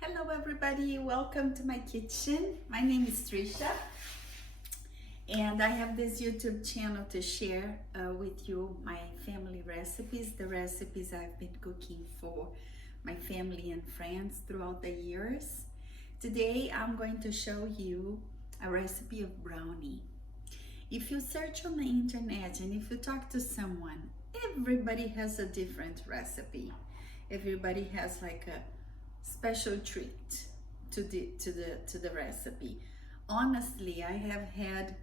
Hello everybody, welcome to my kitchen. My name is Tricia and I have this YouTube channel to share with you my family recipes, the recipes I've been cooking for my family and friends throughout the years. Today I'm going to show you a recipe of brownie. If you search on the internet and if you talk to someone, everybody has a different recipe. Everybody has like a special treat to the recipe. Honestly, I have had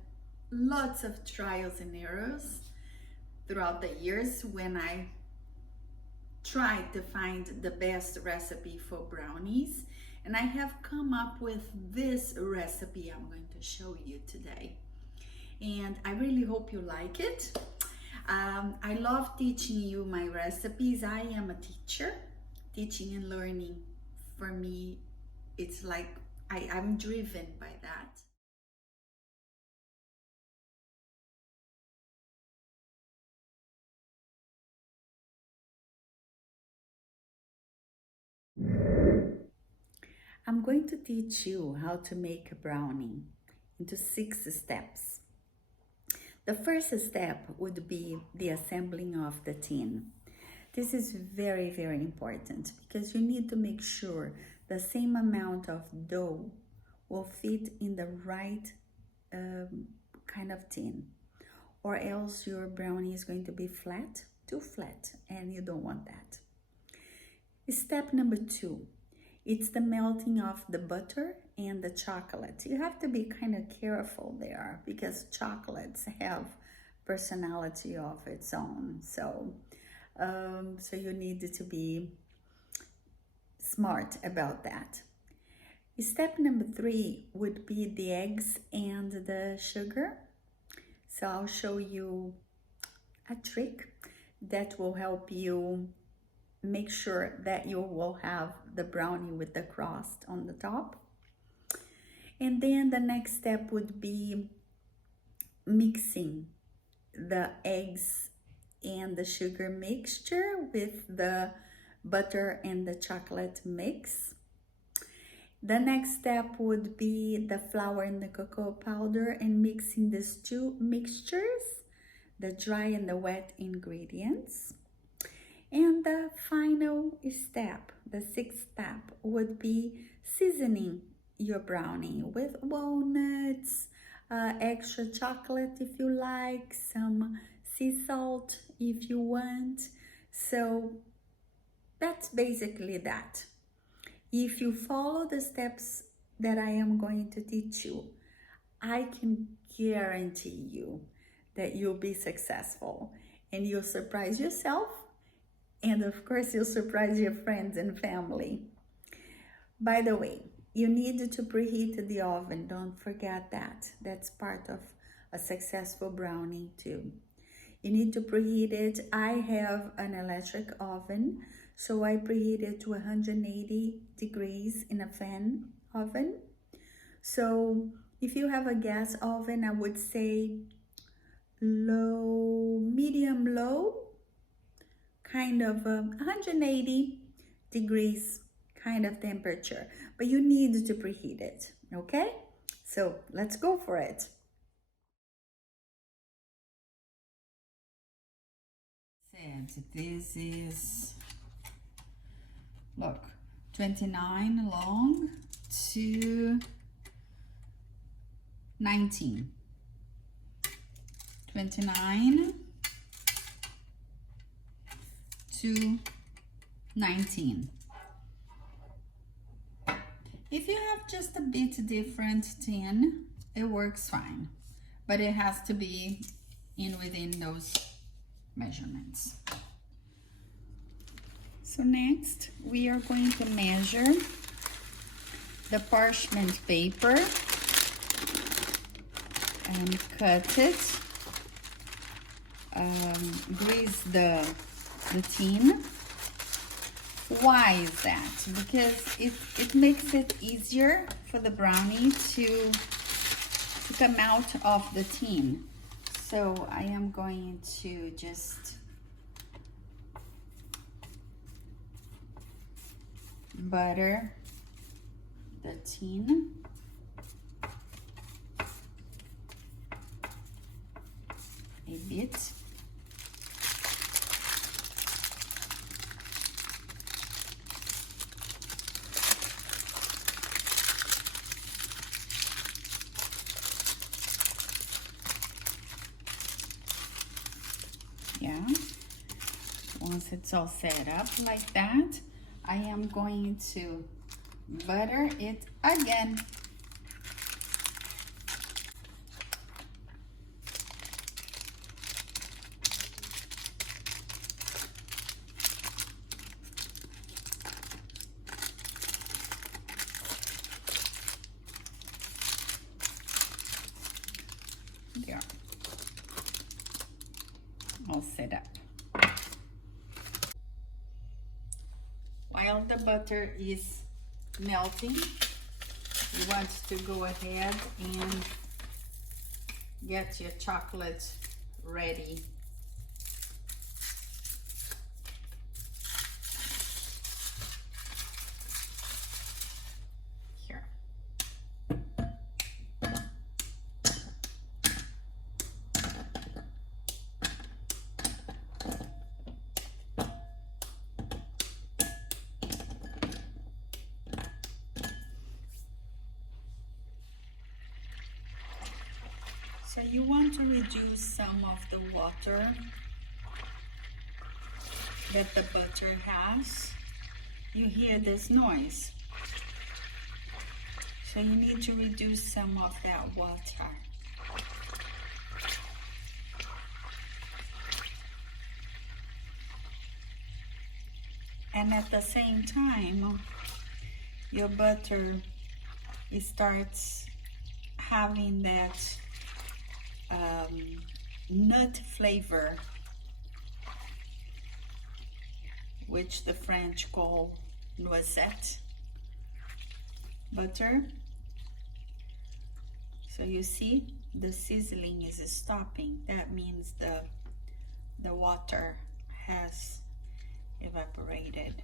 lots of trials and errors throughout the years when I tried to find the best recipe for brownies, and I have come up with this recipe I'm going to show you today, and I really hope you like it. I love teaching you my recipes. I am a teacher. Teaching and learning, for me, it's like I'm driven by that. I'm going to teach you how to make a brownie into 6 steps. The first step would be the assembling of the tin. This is very, very important because you need to make sure the same amount of dough will fit in the right kind of tin, or else your brownie is going to be flat, too flat, and you don't want that. Step number 2, it's the melting of the butter and the chocolate. You have to be kind of careful there because chocolates have personality of its own. So you need to be smart about that. Step number 3 would be the eggs and the sugar. So I'll show you a trick that will help you make sure that you will have the brownie with the crust on the top. And then the next step would be mixing the eggs and the sugar mixture with the butter and the chocolate mix. The next step would be the flour and the cocoa powder and mixing these 2 mixtures, the dry and the wet ingredients. And the final step, the 6th step, would be seasoning your brownie with walnuts, extra chocolate if you like, some sea salt if you want. So that's basically that. If you follow the steps that I am going to teach you, I can guarantee you that you'll be successful and you'll surprise yourself, and of course you'll surprise your friends and family. By the way, you need to preheat the oven. Don't forget that. That's part of a successful brownie too. You need to preheat it. I have an electric oven, so I preheat it to 180 degrees in a fan oven. So if you have a gas oven, I would say low, medium low, kind of 180 degrees kind of temperature, but you need to preheat it, okay? So let's go for it. And this is, look, 29 long to 19. 29 to 19. If you have just a bit different tin, it works fine, but it has to be within those measurements. So next we are going to measure the parchment paper and cut it, grease the tin. Why is that? Because it makes it easier for the brownie to come out of the tin. So I am going to just butter the tin. A bit. Yeah, once it's all set up like that, I am going to butter it again. There, all set up. While the butter is melting, you want to go ahead and get your chocolate ready. Here. So you want to reduce some of the water that the butter has. You hear this noise. So you need to reduce some of that water. And at the same time, your butter, it starts having that nut flavor, which the French call noisette butter. So you see the sizzling is stopping. That means the water has evaporated.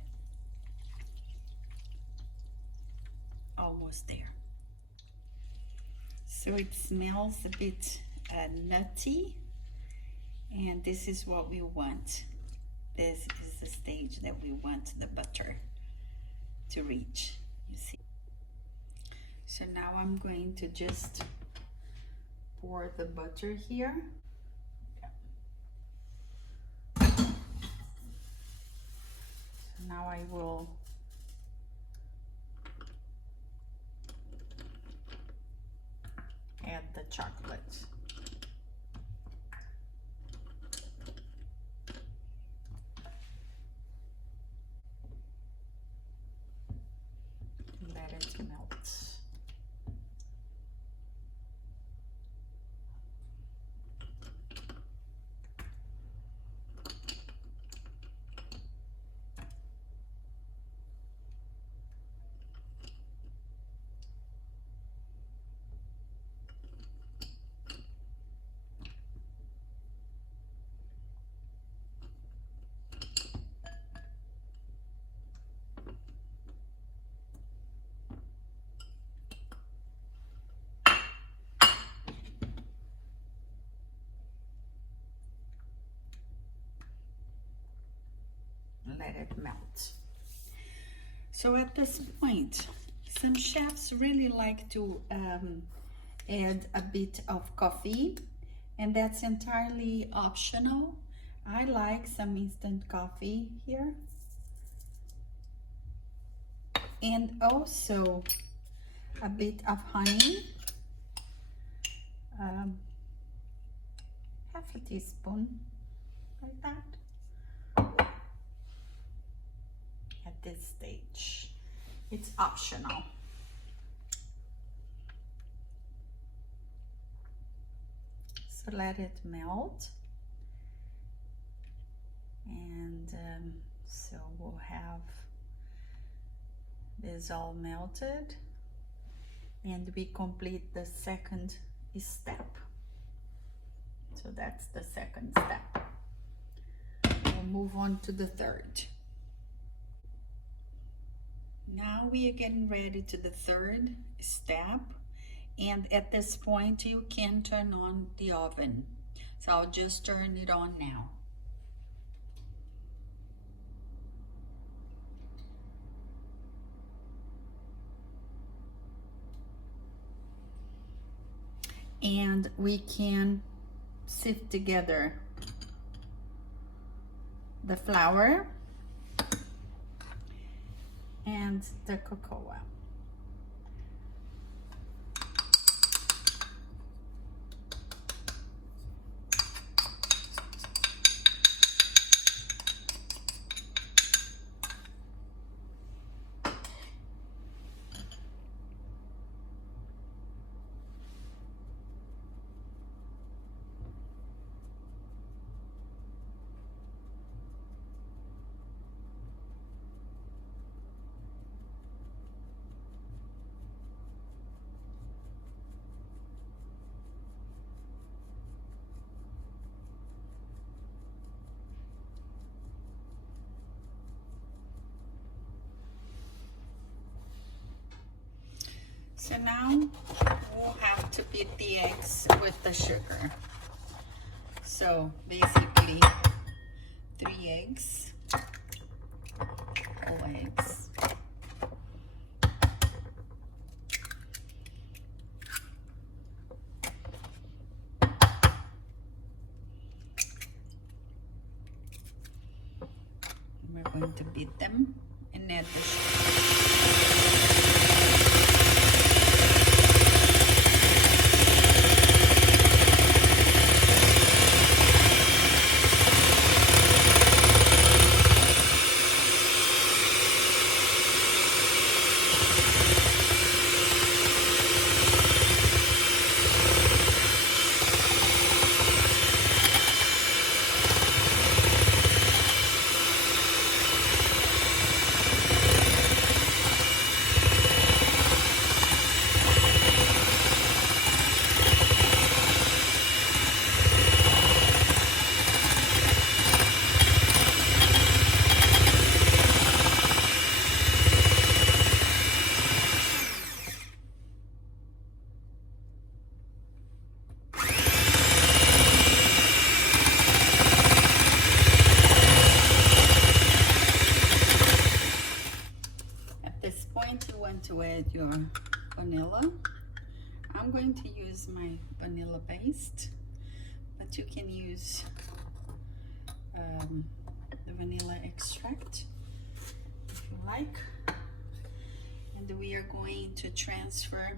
Almost there. So it smells a bit nutty, and this is what we want. This is the stage that we want the butter to reach, you see. So now I'm going to just pour the butter here. So now I will add the chocolate. Let it melt. Let it melt. So at this point, some chefs really like to add a bit of coffee, and that's entirely optional. I like some instant coffee here, and also a bit of honey, half a teaspoon, like that. At this stage, it's optional. So let it melt, and so we'll have this all melted, and we complete the second step. So that's the second step. We'll move on to the third. Now we are getting ready to the third step, and at this point you can turn on the oven. So I'll just turn it on now. And we can sift together the flour and the cocoa. So now we'll have to beat the eggs with the sugar. So basically 3 eggs, whole eggs. We're going to beat them and add the sugar. To add your vanilla. I'm going to use my vanilla paste, but you can use the vanilla extract if you like. And we are going to transfer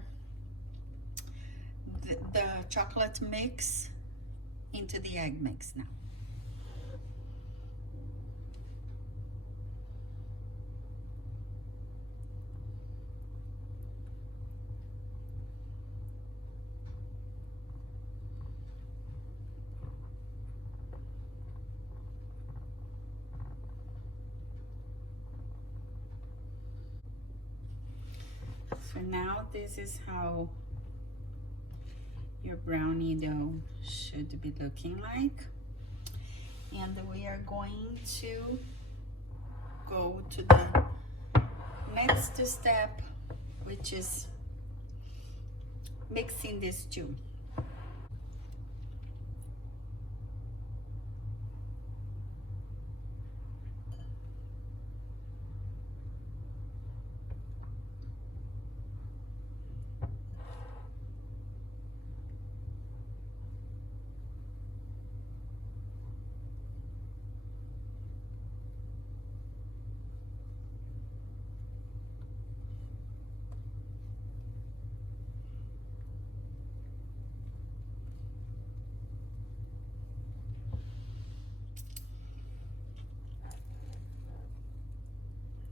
the chocolate mix into the egg mix now. So now this is how your brownie dough should be looking like. And we are going to go to the next step, which is mixing these two.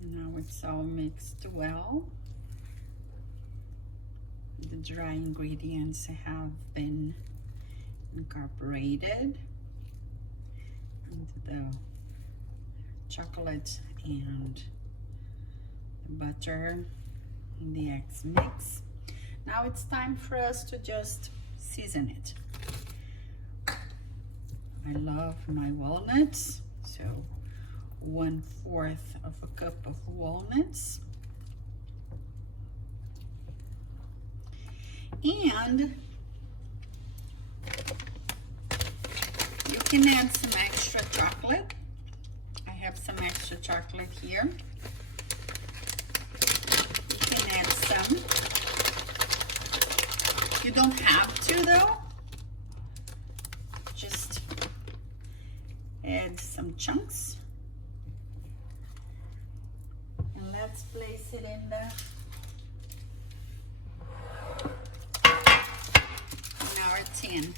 Now it's all mixed well. The dry ingredients have been incorporated into the chocolate and the butter in the eggs mix. Now it's time for us to just season it. I love my walnuts, so 1/4 of a cup of walnuts. And you can add some extra chocolate. I have some extra chocolate here. You can add some. You don't have to though. Just add some chunks. And let's place it in our tin.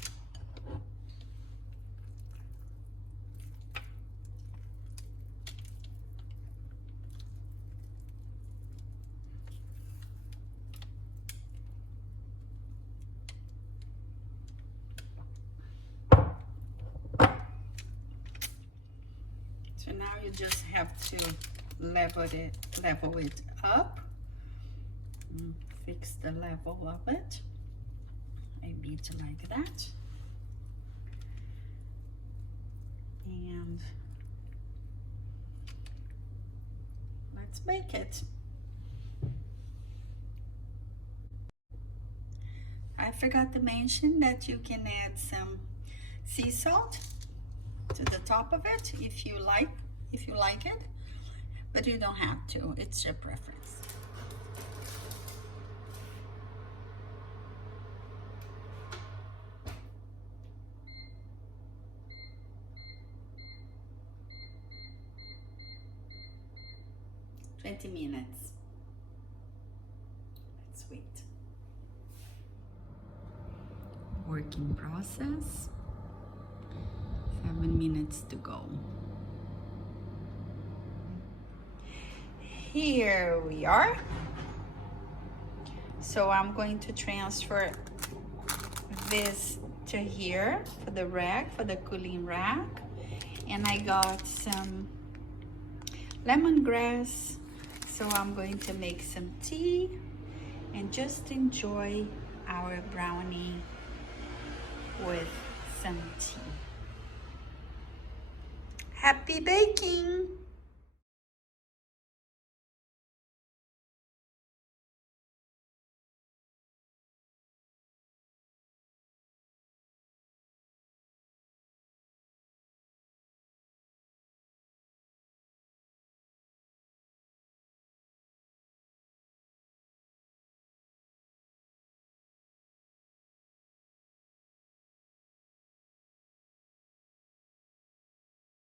So now you just have to level it up. Fix the level of it. A bit like that. And let's bake it. I forgot to mention that you can add some sea salt to the top of it if you like it, but you don't have to. It's your preference. "20 minutes. Let's wait. Working process. 7 minutes to go. Here we are. So I'm going to transfer this to here for the rack, for the cooling rack. And I got some lemongrass. So I'm going to make some tea and just enjoy our brownie with some tea. Happy baking!